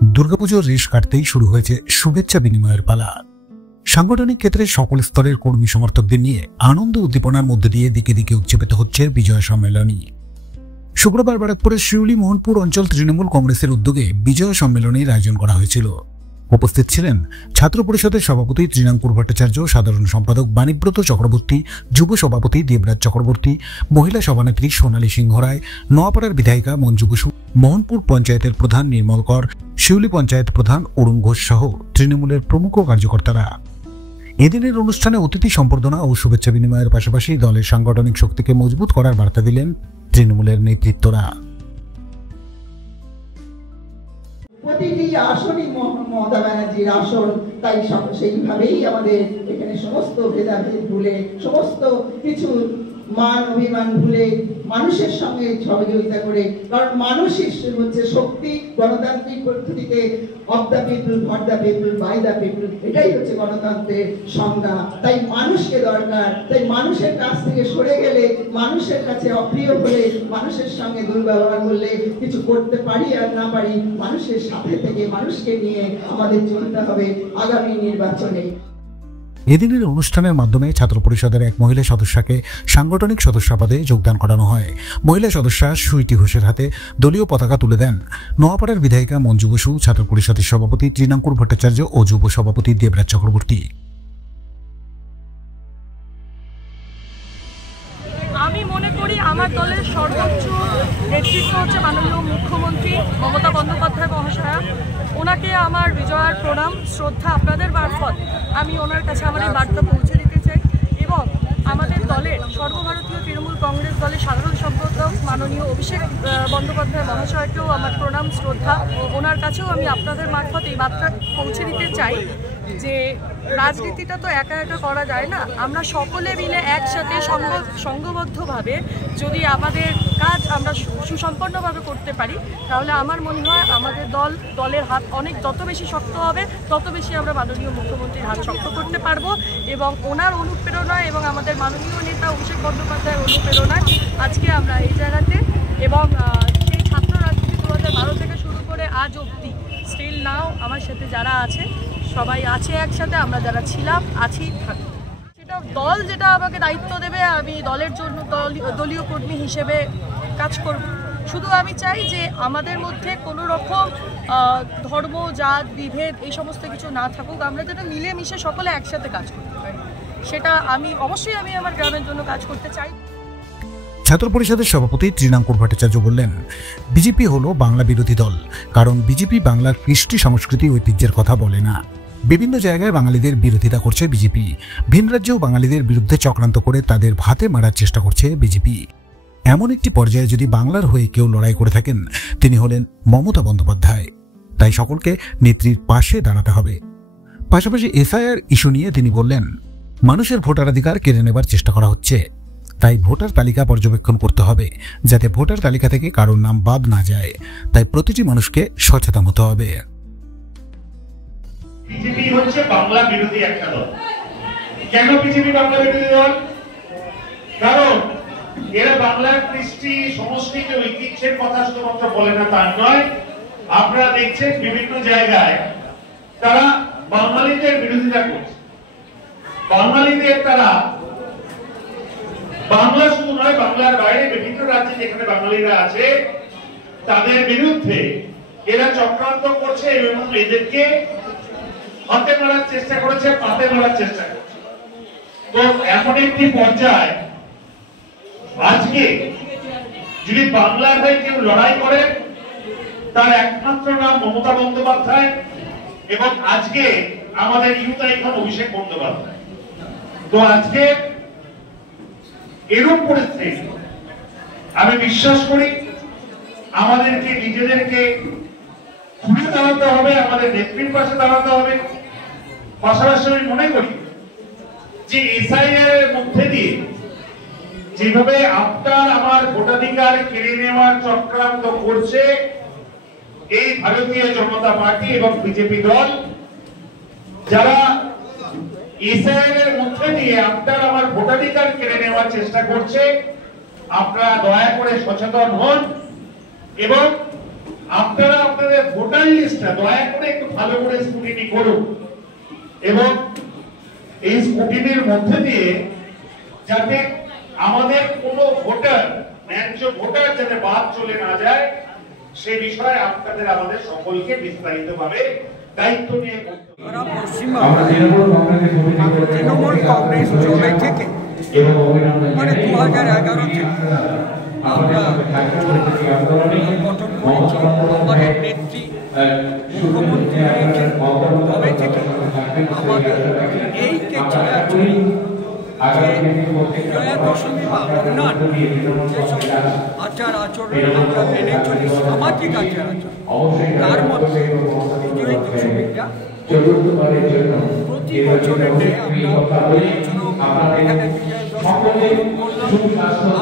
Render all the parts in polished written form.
দুর্গাপুজোর রেশ কাটতেই শুরু হয়েছে শুভেচ্ছা বিনিময়ের পালা। সাংগঠনিক ক্ষেত্রে সকল স্তরের কর্মী সমর্থকদের নিয়ে আনন্দ উদ্দীপনার মধ্যে দিয়ে দিকে দিকে উজ্জীবিত হচ্ছে বিজয় সম্মেলনী। শুক্রবার ব্যারাকপুরের শিউলি মোহনপুর অঞ্চল তৃণমূল কংগ্রেসের উদ্যোগে বিজয় সম্মেলনীর আয়োজন করা হয়েছিল। উপস্থিত ছিলেন ছাত্র পরিষদের সভাপতি তৃণাঙ্কুর ভট্টাচার্য, সাধারণ সম্পাদক বাণীব্রত চক্রবর্তী, যুব সভাপতি দেবরাজ চক্রবর্তী, মহিলা সভানেত্রী সোনালী সিংহ রায়, নোয়াপাড়ার বিধায়িকা মঞ্জু বসু, মোহনপুর পঞ্চায়েতের প্রধান নির্মল কর, শিউলি পঞ্চায়েত প্রধান অরুণ ঘোষ সহ তৃণমূলের প্রমুখ কার্যকর্তারা। এদিনের অনুষ্ঠানে অতিথি সম্বর্ধনা ও শুভেচ্ছা বিনিময়ের পাশাপাশি দলের সাংগঠনিক শক্তিকে মজবুত করার বার্তা দিলেন তৃণমূলের নেতৃত্বরা। প্রতিটি আসনই মমতা ব্যানার্জির আসন, তাই সেইভাবেই আমাদের এখানে সমস্ত ভেদাভেদ ভুলে, সমস্ত কিছু মান অভিমান ভুলে মানুষের সঙ্গে সহযোগিতা করে, কারণ মানুষই হচ্ছে শক্তি। গণতান্ত্রিক পদ্ধতিতে of the people, for the people, by the people, এটাই হচ্ছে গণতন্ত্রের সংজ্ঞা। তাই মানুষকে দরকার। তাই মানুষের কাছ থেকে সরে গেলে, মানুষের কাছে অপ্রিয় হলে, মানুষের সঙ্গে দুর্ব্যবহার করলে কিছু করতে পারি আর না পারি, মানুষের সাথে থেকে মানুষকে নিয়ে আমাদের চলতে হবে আগামী নির্বাচনে। এদিনের অনুষ্ঠানের মাধ্যমে ছাত্র পরিষদের এক মহিলা সদস্যকে সাংগঠনিক সদস্য পদে যোগদান করানো হয়। মহিলা সদস্যা সুইটি ঘোষের হাতে দলীয় পতাকা তুলে দেন নোয়াপাড়ার বিধায়িকা মঞ্জু বসু, ছাত্র পরিষদের সভাপতি তৃণাঙ্কুর ভট্টাচার্য ও যুব সভাপতি দেবরাজ চক্রবর্তী। আমি মনে করি আমার দলের সর্বোচ্চ নেতৃত্ব হচ্ছে মাননীয় মুখ্যমন্ত্রী মমতা বন্দ্যোপাধ্যায় মহাশয়া। ওনাকে আমার বিজয়ার প্রণাম, শ্রদ্ধা আপনাদের মারফত আমি ওনার কাছে আমার এই বার্তা পৌঁছে দিতে চাই। এবং আমাদের দলের সর্বভারতীয় তৃণমূল কংগ্রেস দলের সাধারণ সম্পাদক মাননীয় অভিষেক বন্দ্যোপাধ্যায় মহাশয়কেও আমার প্রণাম, শ্রদ্ধা। ওনার কাছেও আমি আপনাদের মারফত এই বার্তা পৌঁছে দিতে চাই যে রাজনীতিটা তো একা একা করা যায় না। আমরা সকলে মিলে একসাথে সংঘবদ্ধভাবে যদি আমাদের কাজ আমরা সুসম্পন্নভাবে করতে পারি, তাহলে আমার মনে হয় আমাদের দলের হাত অনেক যত বেশি শক্ত হবে, তত বেশি আমরা মাননীয় মুখ্যমন্ত্রীর হাত শক্ত করতে পারবো। এবং ওনার অনুপ্রেরণায় এবং আমাদের মাননীয় নেতা অভিষেক বন্দ্যোপাধ্যায়ের অনুপ্রেরণায় আজকে আমরা এই জায়গাতে, এবং সেই ছাত্র রাজনীতি 2012 থেকে শুরু করে আজ অবধি স্টিল নাও আমার সাথে যারা আছে সবাই আছে একসাথে, আমরা যারা ছিলাম আছি থাকি। সেটা দল যেটা আমাকে দায়িত্ব দেবে, আমি দলের জন্য দলীয় কর্মী হিসেবে কাজ করব। শুধু আমি চাই যে আমাদের মধ্যে কোনো রকম ধর্ম, জাত, বিভেদ এই সমস্ত কিছু না থাকুক, আমরা যেন মিলেমিশে সকলে একসাথে কাজ করতে পারি। সেটা আমি অবশ্যই আমার গ্রামের জন্য কাজ করতে চাই। ছাত্র পরিষদের সভাপতি তৃণাঙ্কুর ভট্টাচার্য বললেন, বিজেপি হলো বাংলা বিরোধী দল, কারণ বিজেপি বাংলার কৃষ্টি সংস্কৃতি ঐতিহ্যের কথা বলে না। বিভিন্ন জায়গায় বাঙালিদের বিরোধিতা করছে বিজেপি। ভিন রাজ্যেও বাঙালিদের বিরুদ্ধে চক্রান্ত করে তাদের ভাতে মারার চেষ্টা করছে বিজেপি। এমন একটি পর্যায়ে যদি বাংলার হয়ে কেউ লড়াই করে থাকেন, তিনি হলেন মমতা বন্দ্যোপাধ্যায়। তাই সকলকে নেত্রীর পাশে দাঁড়াতে হবে। পাশাপাশি এসআইআর ইস্যু নিয়ে তিনি বললেন, মানুষের ভোটাধিকার কেড়ে নেবার চেষ্টা করা হচ্ছে। তাই ভোটার তালিকা পর্যবেক্ষণ করতে হবে, যাতে ভোটার তালিকা থেকে কারোর নাম বাদ না যায়। তাই প্রতিটি মানুষকে সচেতন হতে হবে। বিজেপি হচ্ছে বাংলা বিরোধী একটা দল। কেন বিজেপি বাংলা বিরোধী দল? কারণ এরা বাংলার কৃষ্টি সংস্কৃতি ঐতিহ্যের কথা শুধুমাত্র বলে না তা নয়, আপনারা দেখছেন বিভিন্ন জায়গায় তারা বাঙালিদের বিরোধিতা করছে। বাঙালিদের তারা বাংলা শুধু নয়, বাংলার বাইরে বিভিন্ন রাজ্যে যেখানে বাঙালিরা আছে তাদের বিরুদ্ধে এরা চক্রান্ত করছে এবং এদেরকে হাতে মারার চেষ্টা করেছে, পাতে মারার চেষ্টা করছে। তো এমন একটি পর্যায়ে আজকে যদি বাংলার হয়ে কেউ লড়াই করে, তার একমাত্র নাম মমতা বন্দ্যোপাধ্যায় এবং আজকে আমাদের ইউথ আইকন অভিষেক বন্দ্যোপাধ্যায়। তো আজকে এরকম পরিস্থিতি আমি বিশ্বাস করি আমাদেরকে নিজেদেরকে ঘুরে দাঁড়াতে হবে, আমাদের নেত্রীর পাশে দাঁড়াতে হবে। পাশাপাশি আমি মনে করি যে এসআইআর এর মধ্যে দিয়ে যেভাবে আপনার আমার ভোটাধিকার কেড়ে নেওয়ার চক্রান্ত করছে এই ভারতীয় জনতা পার্টি এবং বিজেপি দল, যারা এসআইআর এর মধ্যে দিয়ে আপনার আমার ভোটাধিকার কেড়ে নেওয়ার চেষ্টা করছে, আপনারা দয়া করে সচেতন হন এবং আপনারা আপনাদের ভোটার লিস্টটা দয়া করে একটু ভালো করে স্ক্রুটিনি করুন এবং এই স্ক্রুটিনির মধ্যে দিয়ে যাতে আমাদের কোনো ভোটার ন্যায্য ভোটার যাতে বাদ চলে না যায় সে বিষয়ে আপনাদের আমাদের সকলকে বিস্তারিতভাবে দায়িত্ব নিয়ে করতে হবে। তৃণমূল কংগ্রেস জবে থেকে মানে 2011 থেকে আমরা গঠন করেছি। আমাদের নেত্রী মুখ্যমন্ত্রী হয়েছেন তবে থেকে আমাদের এই চিরাচরি যে বিজয়া দশমী বা অন্যান্য যেসব আচার আচরণ আমরা মেনে চলি, সামাজিক আচার আচরণ, তার মধ্যে বিজয় দশমীটা প্রতি বছরের ন্যায় আমরা এখানে বিজয় দশমী করলাম।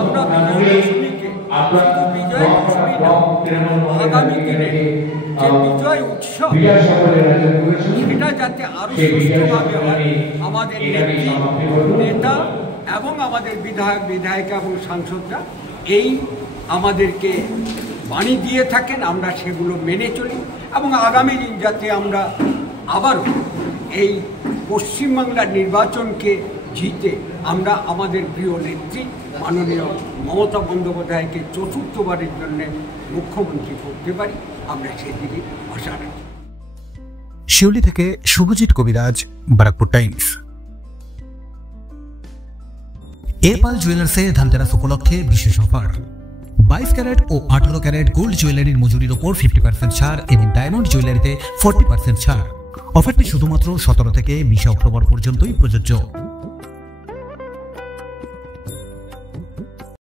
আমরা বিজয় দশমীকে শুধু বিজয় দশমী আগামী দিনে যে বিজয় উৎসব সেটা যাতে আরো সুষ্ঠুভাবে হয়, আমাদের নেত্রী নেতা এবং আমাদের বিধায়ক বিধায়িকা এবং সাংসদরা এই আমাদেরকে বাণী দিয়ে থাকেন, আমরা সেগুলো মেনে চলি এবং আগামী দিন যাতে আমরা আবারও এই পশ্চিমবাংলার নির্বাচনকে জিতে আমরা আমাদের প্রিয় নেত্রী মাননীয় মমতা বন্দ্যোপাধ্যায়কে চতুর্থবারের জন্য মুখ্যমন্ত্রী করতে পারি, আমরা সেদিকে আশা রাখি। শিউলি থেকে শুভজিৎ কবিরাজ, ব্যারাকপুর টাইমস। এপাল জুয়েলার্সে ধানতেরাস উপলক্ষে বিশেষ অফার। 22 ক্যারেট ও 18 ক্যারেট গোল্ড জুয়েলারির মজুরির ওপর 50% ছাড় এবং ডায়মন্ড জুয়েলারিতে 40% ছাড়। অফারটি শুধুমাত্র 17 থেকে 20 অক্টোবর পর্যন্তই প্রযোজ্য।